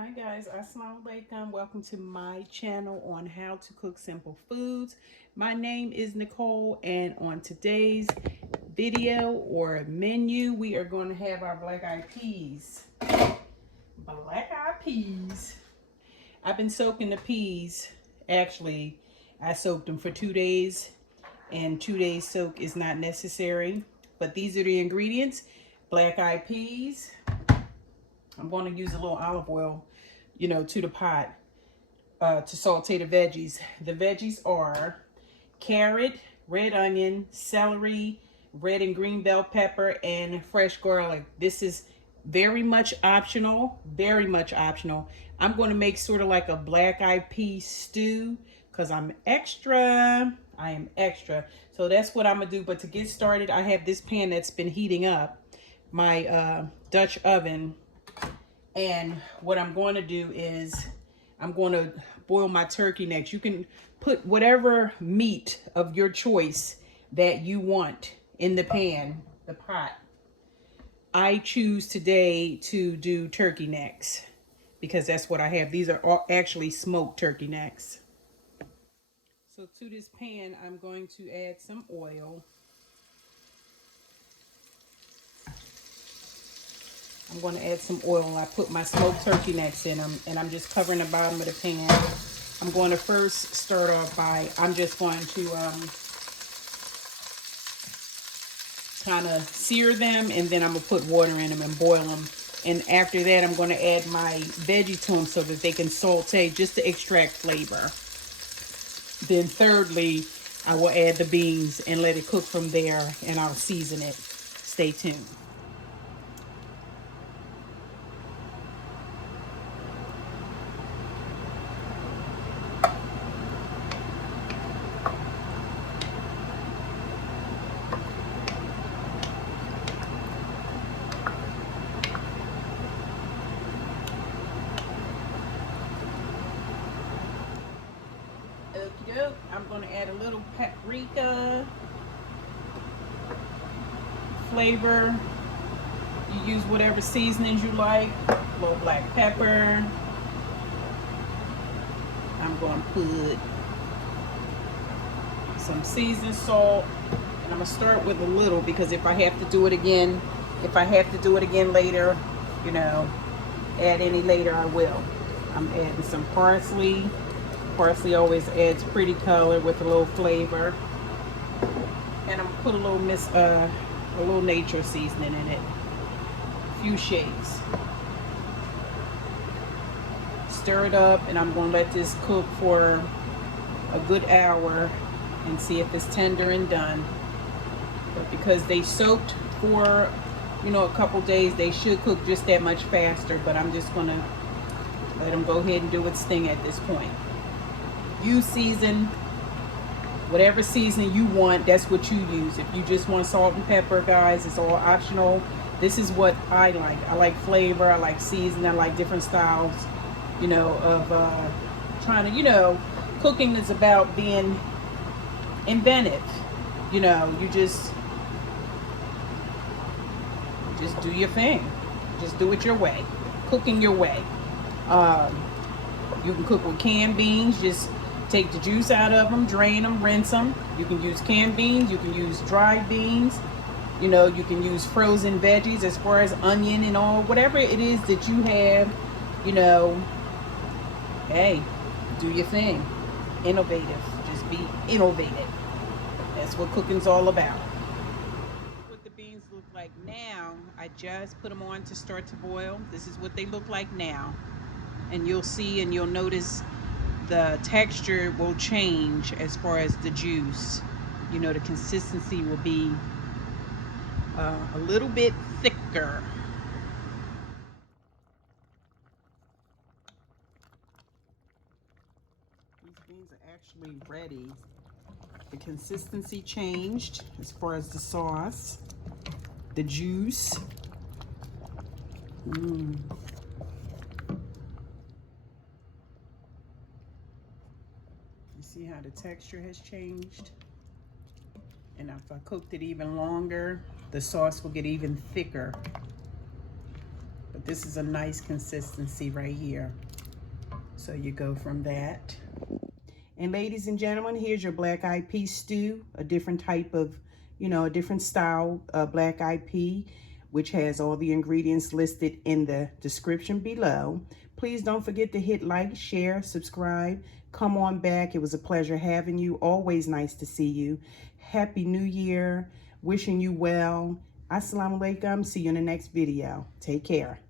Hi guys, assalamu alaikum. Welcome to my channel on how to cook simple foods. My name is Nicole, and on today's video or menu, we are going to have our black eyed peas. Black eyed peas. I've been soaking the peas. Actually, I soaked them for 2 days, and 2 days soak is not necessary. But these are the ingredients: black eyed peas. I'm going to use a little olive oil, to the pot to saute the veggies. The veggies are carrot, red onion, celery, red and green bell pepper, and fresh garlic. This is very much optional, very much optional. I'm going to make sort of like a black eyed pea stew because I'm extra. I am extra. So that's what I'm going to do. But to get started, I have this pan that's been heating up, my Dutch oven. And what I'm going to do is I'm going to boil my turkey necks. You can put whatever meat of your choice that you want in the pan, the pot. I choose today to do turkey necks because that's what I have. These are all actually smoked turkey necks. So to this pan, I'm going to add some oil. I'm going to add some oil, and I put my smoked turkey necks in them, and I'm just covering the bottom of the pan. I'm going to first start off by, I'm just going to kind of sear them, and then I'm going to put water in them and boil them. And after that, I'm going to add my veggies to them so that they can saute just to extract flavor. Then thirdly, I will add the beans and let it cook from there, and I'll season it. Stay tuned. I'm going to add a little paprika flavor. You use whatever seasonings you like. A little black pepper. I'm going to put some seasoned salt. And I'm going to start with a little because if I have to do it again, later, add any later, I will. I'm adding some parsley. Parsley always adds pretty color with a little flavor. And I'm gonna put a little nature seasoning in it. A few shakes. Stir it up, and I'm gonna let this cook for a good hour and see if it's tender and done. But because they soaked for a couple days, they should cook just that much faster. But I'm just gonna let them go ahead and do its thing at this point. You season whatever seasoning you want. That's what you use. If you just want salt and pepper, guys, it's all optional. This is what I like. I like flavor. I like seasoning. I like different styles, of trying to, cooking is about being inventive. You just do your thing. Just do it your way. Cooking your way. You can cook with canned beans. Just take the juice out of them, drain them, rinse them. You can use canned beans. You can use dried beans. You can use frozen veggies as far as onion and all. Whatever it is that you have, hey, do your thing. Innovative. Just be innovative. That's what cooking's all about. What the beans look like now, I just put them on to start to boil. This is what they look like now. And you'll see and you'll notice the texture will change as far as the juice. The consistency will be a little bit thicker. These beans are actually ready. The consistency changed as far as the sauce, the juice. You see how the texture has changed? And if I cooked it even longer, the sauce will get even thicker. But this is a nice consistency right here. So you go from that. And ladies and gentlemen, here's your black-eyed pea stew, a different type of, a different style black-eyed pea, which has all the ingredients listed in the description below. Please don't forget to hit like, share, subscribe. Come on back. It was a pleasure having you. Always nice to see you. Happy New Year. Wishing you well. Assalamu alaikum. See you in the next video. Take care.